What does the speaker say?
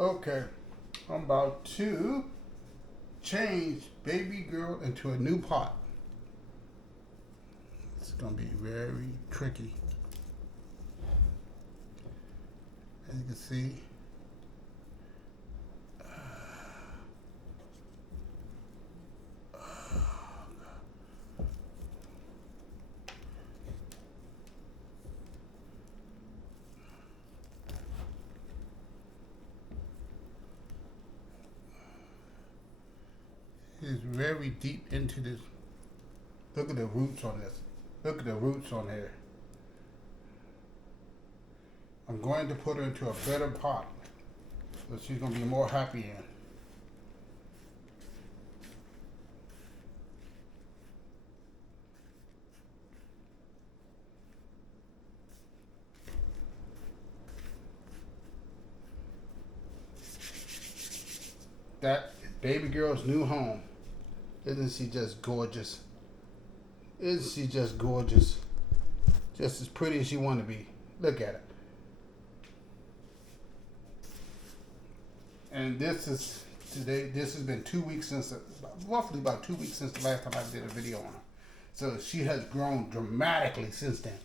Okay, I'm about to change baby girl into a new pot. It's gonna be very tricky. As you can see, it's very deep into this. Look at the roots on this. Look at the roots on here. I'm going to put her into a better pot that she's going to be more happy in. That is baby girl's new home. Isn't she just gorgeous? Isn't she just gorgeous? Just as pretty as she want to be. Look at it. And this is today. This has been 2 weeks since, roughly about 2 weeks since the last time I did a video on her. So she has grown dramatically since then.